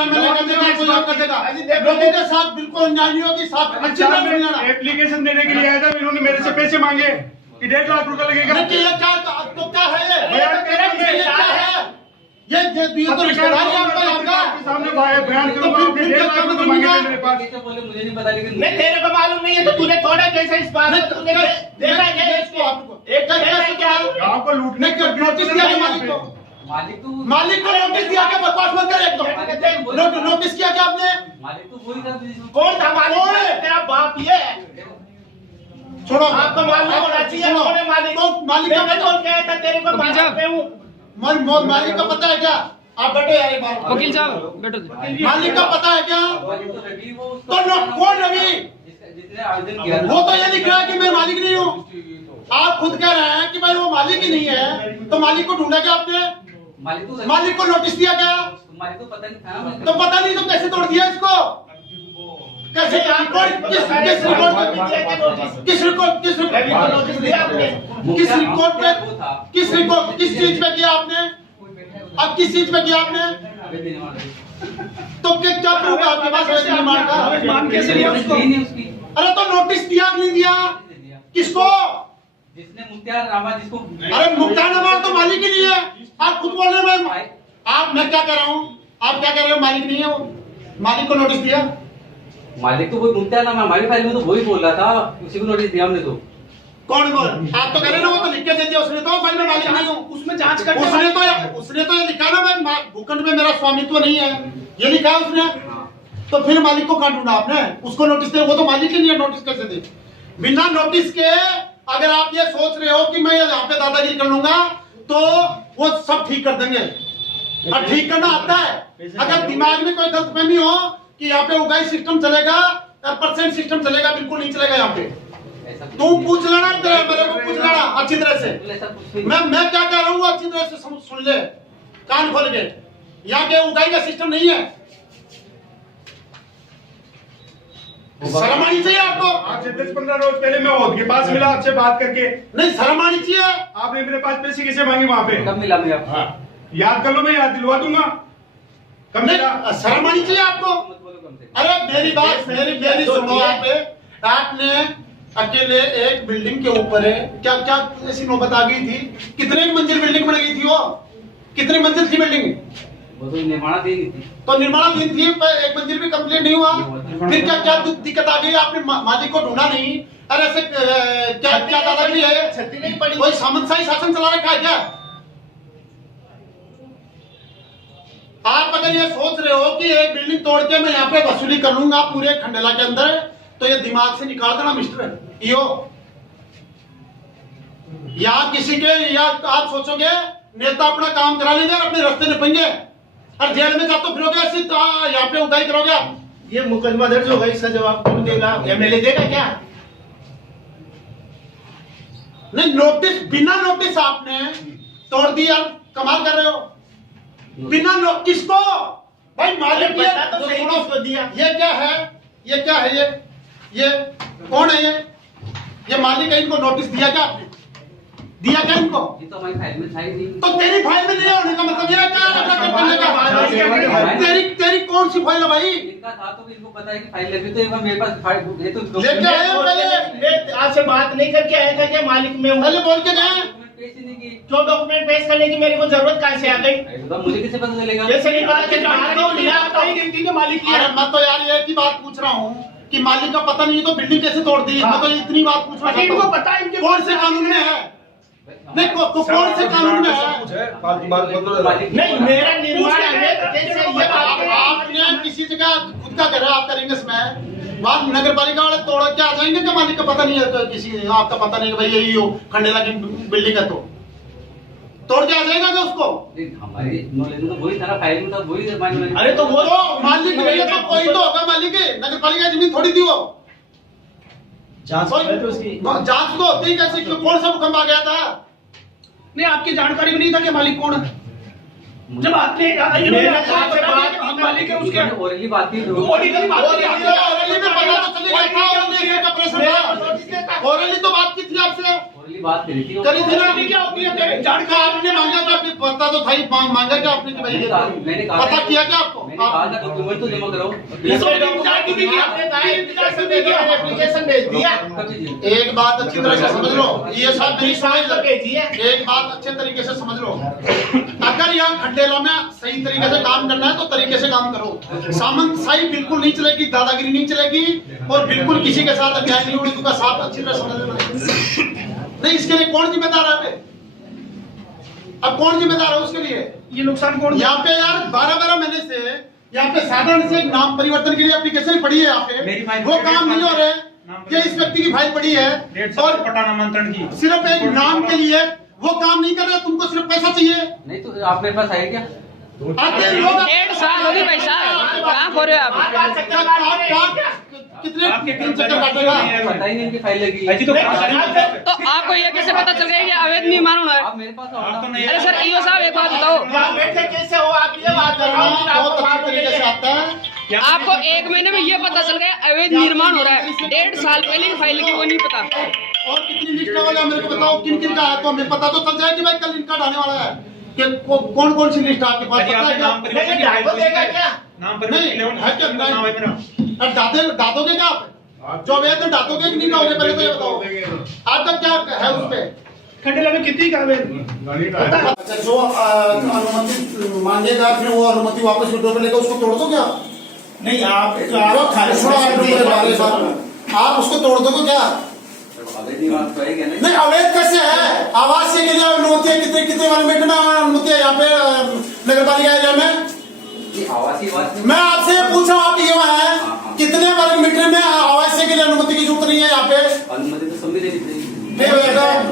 MLA कर देगा, कोई और कर देगा। लोगों के साथ बिल्कुल अन्याय होगी, साथ अच्छी तरह से मिलना। एप्लीकेशन देने के लिए आया था, इन्होंने मेरे से पैसे मांगे कि 1.5 लाख रुपए लगेगा। ये क्या तो क्या है ये? ये तो रिश्तेदारी है आपका आपका सामने बयान करूंगा, 1.5 लाख रुपए मांगे थे मेरे पास। बोले मुझे नहीं पता, लेकिन नहीं तेरे को मालूम नहीं है तो तूने थोड़ा कैसे इस बात में तूने देखा क्या इसको? एक क्या गाँव को लूटने नहीं नोटिस दिया क्या मालिक को? मालिक को नोटिस दिया क्या? बकवास मत कर। एक तो नोटिस किया क्या आपने? मालिक तो वही था। कौन था मालिक? तेरा बाप ये छोड़ो, आपको मालूम होना चाहिए कौन है मालिक। तो मालिक का मैंने कौन कहा था तेरे को? मैं हूँ मालिक का पता है क्या? आप बैठो यार एक बार। वकील साहब बैठो। मालिक का पता है क्या? तो कौन रवि? जिसने आवेदन किया वो तो ये लिख रहा है कि मैं मालिक नहीं हूँ। आप खुद कह रहे हैं कि भाई वो मालिक ही नहीं है, तो मालिक को ढूंढा क्या आपने? मालिक को नोटिस दिया क्या? मालिक को पता नहीं था। तो पता नहीं तो कैसे तोड़ दिया इसको? कैसे रिकॉर्ड किस रिकॉर्ड पे किस चीज पे किया आपने? अब किस चीज पे किया आपने? तो क्या प्रूफ है आपके पास वैसे निर्माण का? अरे तो नोटिस दिया नहीं दिया? किसको? जिसने मुख्तारनामा जिसको अरे मुख्तारनामा तो मालिक ही नहीं है। आप खुद बोल रहे हैं। मैं क्या कह रहा हूँ? आप क्या कह रहे हो? मालिक नहीं है वो। मालिक को नोटिस दिया? मालिक तो वही मुख्तारनामा हमारी फाइल में तो वही बोल रहा था, उसी को नोटिस दिया हमने। तो कौन बोल? आप तो कह रहे ना वो तो लिख के दे दिया उसने, तो भाई मैं मालिक नहीं हूँ। उसमें जांच कर उसने तो ये लिखा ना मैं भूखंड में मेरा स्वामित्व नहीं है, ये लिखा है उसने। तो फिर मालिक को कहाँ ढूंढा आपने? उसको नोटिस दे, वो तो मालिक ही नहीं है, नोटिस कैसे दे? बिना नोटिस के अगर आप ये सोच रहे हो कि मैं यहाँ पे दादागिरी कर लूंगा तो वो सब ठीक कर देंगे। और ठीक करना आता है। अगर दिमाग में कोई गलतफहमी हो कि यहाँ पे उगाई सिस्टम चलेगा, परसेंट सिस्टम चलेगा, बिल्कुल नहीं चलेगा यहाँ पे। तुम पूछ लेना, मेरे को पूछ लेना अच्छी तरह से। मैं क्या कह रहा हूँ अच्छी तरह से सुन ले, कान खोल के। यहाँ के उगाई का सिस्टम नहीं है। शर्म आनी चाहिए आपको। आपसे 10-15 रोज पहले मैं के पास मिला, आपसे बात करके। नहीं शर्म आनी चाहिए। आपने मेरे पास पैसे कैसे मांगे वहाँ पे? कब मिला मैं आपको? याद कर लो, मैं याद दिलवा दूंगा। कब मिला? शर्म आनी चाहिए आपको। अरे मेरी बात मेरी सुनो। आपने अकेले एक बिल्डिंग के ऊपर है, क्या क्या ऐसी नौबत आ गई थी? कितने मंजिल बिल्डिंग बन गई थी वो? कितनी मंजिल थी बिल्डिंग? वो तो निर्माणाधीन थी। तो निर्माणाधीन थी, पर एक मंजिल भी कंप्लीट नहीं हुआ। फिर क्या क्या दिक्कत आ गई? आपने मालिक को ढूंढा नहीं? अरे ऐसे क्या क्या दादागिरी है? छत्ती नहीं पड़ी? कोई सामंतशाही शासन चला रखा है क्या? आप अगर ये सोच रहे हो कि एक बिल्डिंग तोड़ के मैं यहाँ पे वसूली कर लूंगा पूरे खंडेला के अंदर, तो ये दिमाग से निकाल देना मिस्टर ईओ। या किसी के या आप सोचोगे नेता अपना काम करा लेंगे और अपने रास्ते निपेंगे और जेल में जाते फिरोगे, ऐसे यहाँ पे उगाई करोगे आप। ये मुकदमा दर्ज होगा, इसका जवाब कौन देगा? एमएलए देगा क्या? नहीं नोटिस, बिना नोटिस आपने तोड़ दिया, कमाल कर रहे हो। बिना नोटिस को भाई मालिक तो सही किसको दिया? ये क्या है? ये क्या है? ये कौन है? ये मालिक है। इनको नोटिस दिया क्या आपने? दिया क्या इनको? ये तो हमारी फाइल में था ही नहीं। तो तेरी फाइल में नहीं होने का मतलब ये क्या है? तेरी कौन सी फाइल है भाई? इनका था तो इनको पता है कि फाइल लगी, तो एक बार मेरे पास फाइल ये तो लेके आए हो पहले? मैं आपसे बात नहीं करके आया था कि मालिक में हूँ। पहले बोल के गए। पेश ही नहीं की। क्यों डॉक्यूमेंट पेश करने की मेरे को जरूरत कहाँ से आ गई? मुझे कैसे पता चलेगा? जैसे नहीं पता कि मालिक अरे मैं तो यार ये की बात पूछ रहा हूँ कि मालिक का पता नहीं तो बिल्डिंग कैसे तोड़ दी? मैं तो इतनी बात पूछ रहा हूँ। इनको पता है इनके कौन से कानून में है? नहीं कौन से कानून में है? नहीं मेरा निर्माण है। आपने किसी जगह खुद का घर है, आप करेंगे इसमें बात नगर पालिका वाले तोड़ के आ जाएंगे कि मालिक का पता नहीं है? तो किसी आपका पता नहीं है भाई यही हो खंडेला की बिल्डिंग है तो तोड़ के आ जाएगा क्या उसको? हमारी नॉलेज में तो वही सारा फाइल में था, वही। अरे तो वो तो मालिक नहीं है तो कोई तो होगा मालिक है। नगर पालिका जमीन थोड़ी दी हो। जांच तो होती कैसे? कौन सा भूकंप आ गया था? नहीं आपकी जानकारी भी नहीं था कि मालिक कौन है। जब आपने मालिक है उसके ओरली बात थी। ओरली तो बात की थी आपसे। ओरली बात करी थी ना? क्या होती है जानकारी? आपने मांगा था, पता तो था ही। मांगा क्या आपने कि भाई मैंने कहा पता किया क्या आपको? कहा था डॉक्यूमेंट तो जमा कराओ। एप्लीकेशन भेज दिया। एक बात अच्छी तरह से समझ लो, ये सब मेरी समझ लो। एक बात अच्छे तरीके से समझ लो, अगर यहाँ खंडेला में सही तरीके से काम करना है तो तरीके से काम करो। सामंतशाही बिल्कुल नहीं चलेगी, दादागिरी नहीं चलेगी, और बिल्कुल किसी के साथ अन्याय नहीं होने दूंगा। साथ अच्छी तरह समझ लेना। नहीं, इसके लिए कौन जिम्मेदार है? अब कौन जिम्मेदार है उसके लिए? ये नुकसान कौन? यहाँ पे यार 12 महीने से यहाँ पे साधारण से एक नाम परिवर्तन के लिए एप्लीकेशन पड़ी है, यहाँ पे वो काम नहीं हो रहे। ये इस व्यक्ति की फाइल पड़ी है और पटा नामांतरण की सिर्फ एक नाम के लिए वो काम नहीं कर रहे। तुमको सिर्फ पैसा चाहिए। नहीं तो आप मेरे पास आए क्या? आते लोग 1.5 साल हो गए भाई साहब, कहाँ खो रहे हो आप? कितने दिन चक्कर काटेगा? पता ही नहीं इनकी फाइल लगी। ऐसी तो तो आपको ये कैसे पता चल गया कि अवैध निर्माण होना है? आप मेरे पास आओ ना। अरे सर ईओ साहब एक बात बताओ, बैठे कैसे हो आप? ये बात बहुत अच्छी तरीके से आता है। आपको 1 महीने में ये पता चल गया अवैध निर्माण हो रहा है? 1.5 साल पहले ही फाइल लगी, वो नहीं पता? और कितनी लिस्ट वाले मेरे को बताओ, किन किन का है, तो हमें पता तो चल जाए कि भाई कल इनका आने वाला है कि कौन कौन सी लिस्ट आपके पास पता है क्या? नाम पर नहीं है क्या? अब डालोगे क्या आप? जो अवैध है डालोगे कि नहीं डालोगे? पहले तो ये बताओ आपका क्या है उस पे? खंडेला में कितनी का अवैध? अच्छा, जो अनुमति मांगेगा फिर वो अनुमति वापस विड्रॉ पे लेगा, उसको तोड़ दो क्या? नहीं आप आप उसको तोड़ दोगे क्या? अवैध निर्माण तो है क्या? नहीं, अवैध कैसे है? आवासीय के लिए अनुमति है, कितने कितने वाले मीटर में अनुमति है यहाँ पे नगर पालिका एरिया में? आवासीय बात मैं आपसे पूछा, आप ये है कितने वर्ग मीटर में आवासीय के लिए अनुमति की जरूरत नहीं है यहाँ पे? अनुमति तो सभी देनी चाहिए।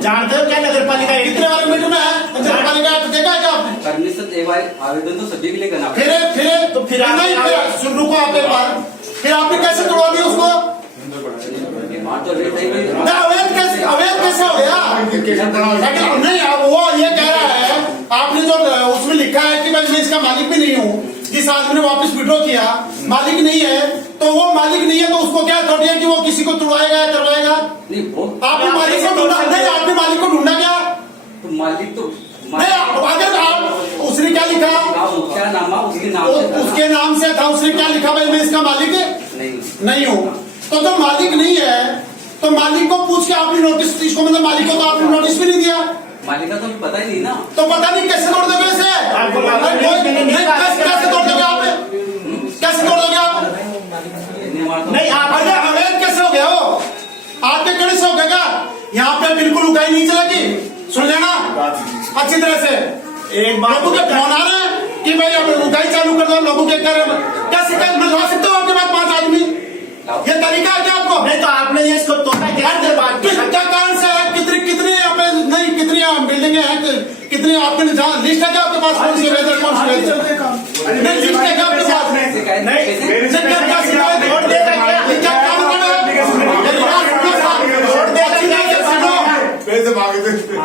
जानते हो क्या नगर पालिका कितने वर्ग मीटर में है नगर पालिका? देखा है क्या आपने? परमिशन एक बार आवेदन तो सभी के लिए करना फिर नहीं, फिर सुन रुको आप एक बार, फिर आपने कैसे तोड़वा दिया उसको? निर्माण तो अवैध है ही। अवैध कैसे हो गया? नहीं, अब वो ये कह रहा है, आपने जो उसमें लिखा है कि भाई मैं इसका मालिक भी नहीं हूँ, जिस आदमी ने वापस विड्रॉ किया मालिक नहीं है, तो वो मालिक नहीं है तो उसको क्या थोड़ी है कि वो किसी को तुड़वाएगा या करवाएगा? नहीं वो आपने मालिक को ढूंढा? नहीं, आपने मालिक को ढूंढा क्या? तो मालिक तो नहीं, अगर आप उसने क्या लिखा? क्या नाम है उसके नाम से? उसके नाम से था, उसने क्या लिखा? भाई मैं इसका मालिक नहीं हूँ। तो जब मालिक नहीं है तो मालिक को पूछ के आपने नोटिस, इसको मतलब मालिक को तो आपने नोटिस भी नहीं दिया। मालिक का तो पता ही नहीं ना। तो पता नहीं कैसे तोड़ दोगे इसे? कैसे तोड़ दोगे आप? कैसे तोड़ दोगे आप? नहीं आप अरे अवैध कैसे हो गया हो? आपके कड़े से हो गया क्या? यहाँ पे बिल्कुल उगाई नहीं चलेगी, सुन लेना अच्छी तरह से। एक बार लोगों के फोन आ रहे हैं कि भाई अब उगाई चालू कर दो, लोगों के कर कैसे कर भिजवा सकते हो आपके पास 5 आदमी? ये तरीका है क्या आपको? नहीं तो आपने ये इसको तोड़ा क्या कारण से है? कितनी यहाँ पे नहीं, कितनी बिल्डिंगे हैं, कितनी आपके लिस्ट है क्या आपके पास? कौन सी अवैध है, कौन सी अवैध है? नहीं, लिस्ट है क्या आपके पास?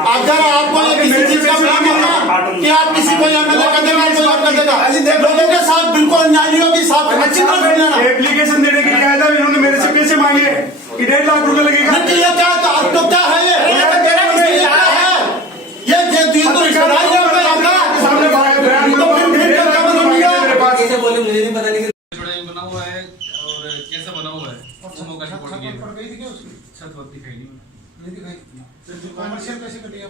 अगर आपको ये किसी चीज का भ्रम होगा कि आप किसी को एमएलए कर देगा, कोई और कर देगा, लोगों के साथ बिल्कुल अन्याय नहीं होगी। साथ अच्छी तरह कर लेना। एप्लीकेशन देने के लिए आया था, इन्होंने मेरे से पैसे मांगे कि 1.5 लाख रुपए लगेगा। नहीं, ये क्या तो क्या है? ये तो रिश्तेदारी है आपका। कैसे बोले मुझे नहीं पता, लेकिन बना हुआ है और कैसा बना हुआ है वो मौका रिपोर्ट किया। छत वत दिखाई नहीं दिखाई। कॉमर्शियल कैसे कर दिया?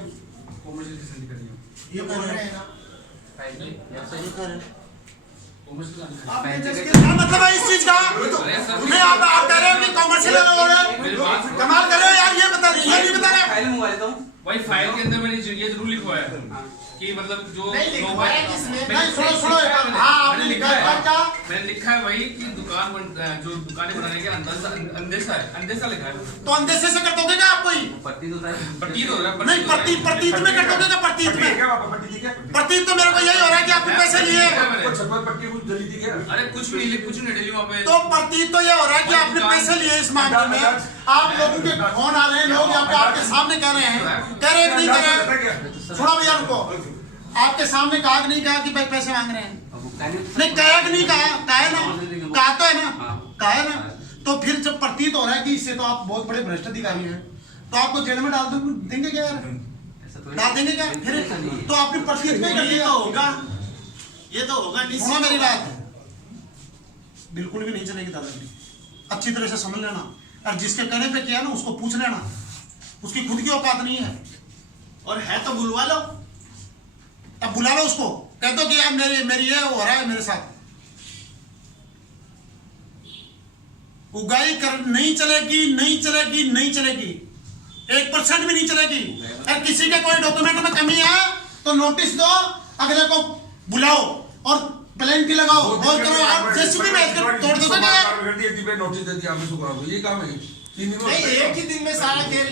कॉमर्शियल कैसे दिखा दिया? ये बोल रहे हैं ना, कॉमर्शियल क्या मतलब है इस चीज का? नहीं, आप कह रहे हो कि कॉमर्शियल हो रहा है, कमाल कर रहे हो यार। ये बता रहे, ये नहीं बता रहे। फाइल मंगवा लेता हूँ। वही फाइल के अंदर मैंने ये जरूर लिखवाया है कि मतलब जो नहीं, सुनो हाँ, आपने लिखा है क्या? मैंने लिखा है वही कि जो दुकानें बनाने के अंदेशा लिखा है। तो अंदेशे से कर दोगे क्या आप? कोई प्रतीत होता है। प्रतीत हो रहा है। नहीं, प्रतीत में कर दोगे क्या? प्रतीत तो मेरे को यही हो रहा है कि आपने पैसे लिए। अरे कुछ नहीं डली वहाँ पे। तो प्रतीत तो ये हो रहा है कि आपने पैसे लिए इस मामले में। आप लोगों के फोन आ रहे हैं, लोग यहाँ पे आपके सामने कह रहे हैं कि नहीं कह रहे? सुनो भैया उनको, आपके सामने कहा कि नहीं कहा कि भाई पैसे मांग रहे हैं? नहीं कहा कि नहीं कहा? कहा ना, कहा तो है ना, कहा है ना। तो फिर जब प्रतीत हो रहा है कि इससे तो आप बहुत बड़े भ्रष्ट अधिकारी हैं, तो आपको जेल में डाल देंगे क्या यार? डाल देंगे क्या? फिर तो आपने प्रतीत में कर दिया होगा। ये तो होगा नहीं। सुनो मेरी बात, बिल्कुल भी नहीं चलेगी दादागिरी, अच्छी तरह से समझ लेना। और जिसके कहने पे किया ना उसको पूछ लेना, उसकी खुद की औकात नहीं है। और है तो बुलवा लो। अब बुला लो उसको, कह दो कि यार मेरी ये हो रहा है मेरे साथ। उगाई कर नहीं चलेगी, नहीं चलेगी, नहीं चलेगी, 1% भी नहीं चलेगी। अगर किसी के कोई डॉक्यूमेंट में कमी है तो नोटिस दो, अगले को बुलाओ और प्लेंटी लगाओ और करो। आप जेसीबी भेज कर तोड़ दोगे क्या? नोटिस दे दिया, हमें शुक्र, ये काम है 3 दिनों नहीं, एक ही दिन में सारा खेल